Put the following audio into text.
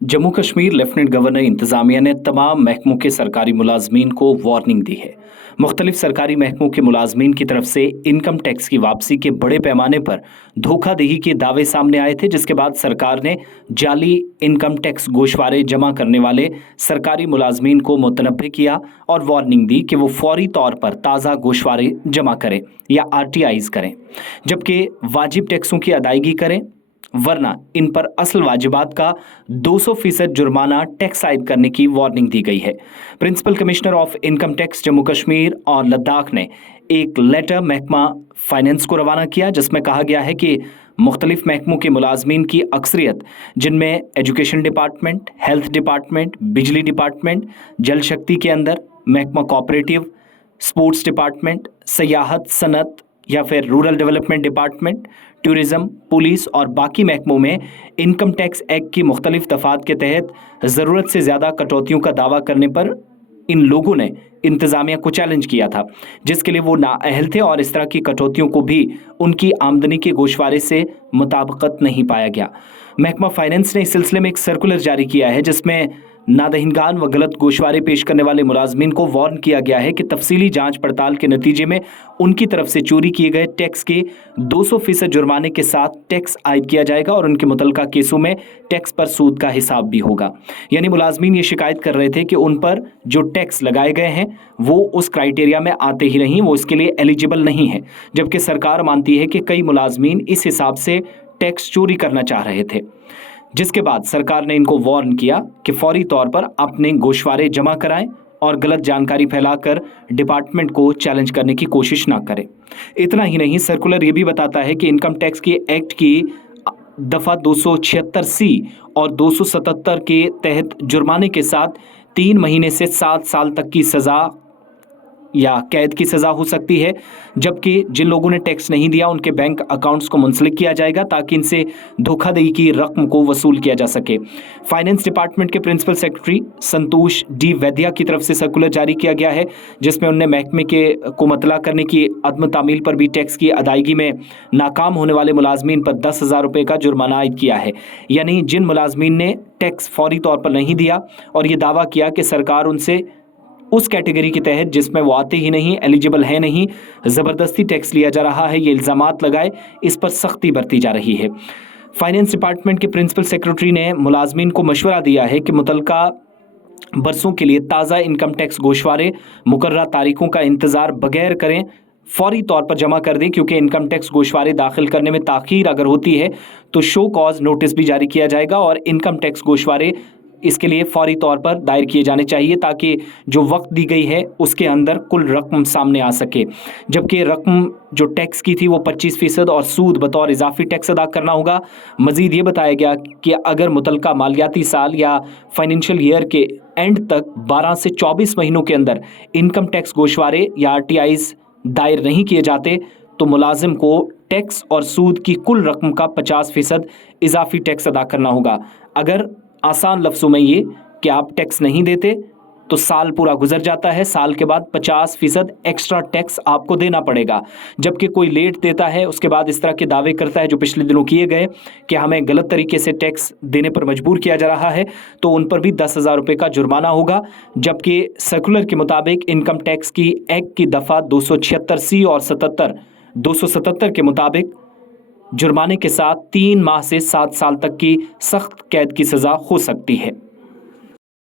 Jammu Kashmir lieutenant governor इंतजामिया ने तमाम महकमों के सरकारी मुलाजमीन को वार्निंग दी है। मुख्तलिफ सरकारी महकमों के मुलाजमीन की तरफ से इनकम टैक्स की वापसी के बड़े पैमाने पर धोखाधड़ी के दावे सामने आए थे, जिसके बाद सरकार ने जाली इनकम टैक्स गोशवारे जमा करने वाले सरकारी मुलाजमीन को मुतनब्बे किया और वार्निंग दी कि वो फौरी तौर पर ताज़ा गोशवारे जमा करें या RTIs करें, जबकि वाजिब टैक्सों की अदायगी करें, वरना इन पर असल वाजिबात का 200% जुर्माना टैक्स आयद करने की वार्निंग दी गई है। Principal commissioner of income tax Jammu Kashmir और लद्दाख ने एक लेटर महकमा फाइनेंस को रवाना किया, जिसमें कहा गया है कि मुख्तलिफ महकमों के मुलाजमीन की अक्सरियत, जिनमें एजुकेशन डिपार्टमेंट, हेल्थ डिपार्टमेंट, बिजली डिपार्टमेंट, जल शक्ति के अंदर महकमा कोऑपरेटिव, स्पोर्ट्स डिपार्टमेंट, सयाहत सनत या फिर rural development department, tourism, police और बाकी महकमों में इनकम टैक्स एक्ट की मुख्तलिफ दफात के तहत ज़रूरत से ज़्यादा कटौतियों का दावा करने पर इन लोगों ने इंतज़ामिया को चैलेंज किया था, जिसके लिए वो नाअहल थे और इस तरह की कटौतियों को भी उनकी आमदनी के गोशवारे से मुताबिकत नहीं पाया गया। महकमा फाइनेंस ने इस सिलसिले में एक सर्कुलर जारी किया है, जिसमें नादहिनगान व गलत गोशवारे पेश करने वाले मुलाजमीन को वार्न किया गया है कि तफसीली जांच पड़ताल के नतीजे में उनकी तरफ से चोरी किए गए टैक्स के 200% जुर्माने के साथ टैक्स आयद किया जाएगा और उनके मुतल्लिका केसों में टैक्स पर सूद का हिसाब भी होगा। यानी मुलाजमीन ये शिकायत कर रहे थे कि उन पर जो टैक्स लगाए गए हैं वो उस क्राइटेरिया में आते ही नहीं, वो इसके लिए एलिजिबल नहीं है, जबकि सरकार मानती है कि कई मुलाजमीन इस हिसाब से टैक्स चोरी करना चाह रहे थे, जिसके बाद सरकार ने इनको वार्न किया कि फौरी तौर पर अपने गोशवारे जमा कराएं और गलत जानकारी फैलाकर डिपार्टमेंट को चैलेंज करने की कोशिश ना करें। इतना ही नहीं, सर्कुलर ये भी बताता है कि इनकम टैक्स की एक्ट की दफ़ा 276C और 277 के तहत जुर्माने के साथ 3 महीने से 7 साल तक की सज़ा या कैद की सज़ा हो सकती है, जबकि जिन लोगों ने टैक्स नहीं दिया उनके बैंक अकाउंट्स को मुंसलिक किया जाएगा ताकि इनसे धोखाधड़ी की रकम को वसूल किया जा सके। फाइनेंस डिपार्टमेंट के प्रिंसिपल सेक्रेटरी संतोष डी वैद्या की तरफ से सर्कुलर जारी किया गया है, जिसमें उन्होंने महकमे को मतला करने की अदम तामील पर भी टैक्स की अदायगी में नाकाम होने वाले मुलाजमीन पर 10,000 रुपये का जुर्माना आयद किया है। यानी जिन मुलाजमीन ने टैक्स फौरी तौर पर नहीं दिया और ये दावा किया कि सरकार उनसे उस कैटेगरी के तहत जिसमें वो आते ही नहीं, एलिजिबल है नहीं, ज़बरदस्ती टैक्स लिया जा रहा है, ये इल्ज़ामात लगाए, इस पर सख्ती बरती जा रही है। फाइनेंस डिपार्टमेंट के प्रिंसिपल सेक्रेटरी ने मुलाजमीन को मशवरा दिया है कि मुतल्लिका बरसों के लिए ताज़ा इनकम टैक्स गोशवारे मुकर्रर तारीखों का इंतज़ार बगैर करें, फौरी तौर पर जमा कर दें, क्योंकि इनकम टैक्स गोशवारे दाखिल करने में ताख़ीर अगर होती है तो शो कॉज नोटिस भी जारी किया जाएगा और इनकम टैक्स गोशवारे इसके लिए फौरी तौर पर दायर किए जाने चाहिए ताकि जो वक्त दी गई है उसके अंदर कुल रकम सामने आ सके। जबकि रकम जो टैक्स की थी वो 25% और सूद बतौर इजाफी टैक्स अदा करना होगा। मज़ीद ये बताया गया कि अगर मुतल्लिका मालियाती साल या फाइनेंशियल ईयर के एंड तक 12 से 24 महीनों के अंदर इनकम टैक्स गोशवारे या RTIs दायर नहीं किए जाते तो मुलाजिम को टैक्स और सूद की कुल रकम का 50% इजाफी टैक्स अदा करना होगा। अगर आसान लफ्ज़ों में ये कि आप टैक्स नहीं देते तो साल पूरा गुजर जाता है, साल के बाद 50% एक्स्ट्रा टैक्स आपको देना पड़ेगा। जबकि कोई लेट देता है, उसके बाद इस तरह के दावे करता है जो पिछले दिनों किए गए कि हमें गलत तरीके से टैक्स देने पर मजबूर किया जा रहा है, तो उन पर भी 10,000 रुपये का जुर्माना होगा। जबकि सर्कुलर के मुताबिक इनकम टैक्स की एक्ट की दफ़ा 276C और 277 के मुताबिक जुर्माने के साथ 3 माह से 7 साल तक की सख्त कैद की सज़ा हो सकती है।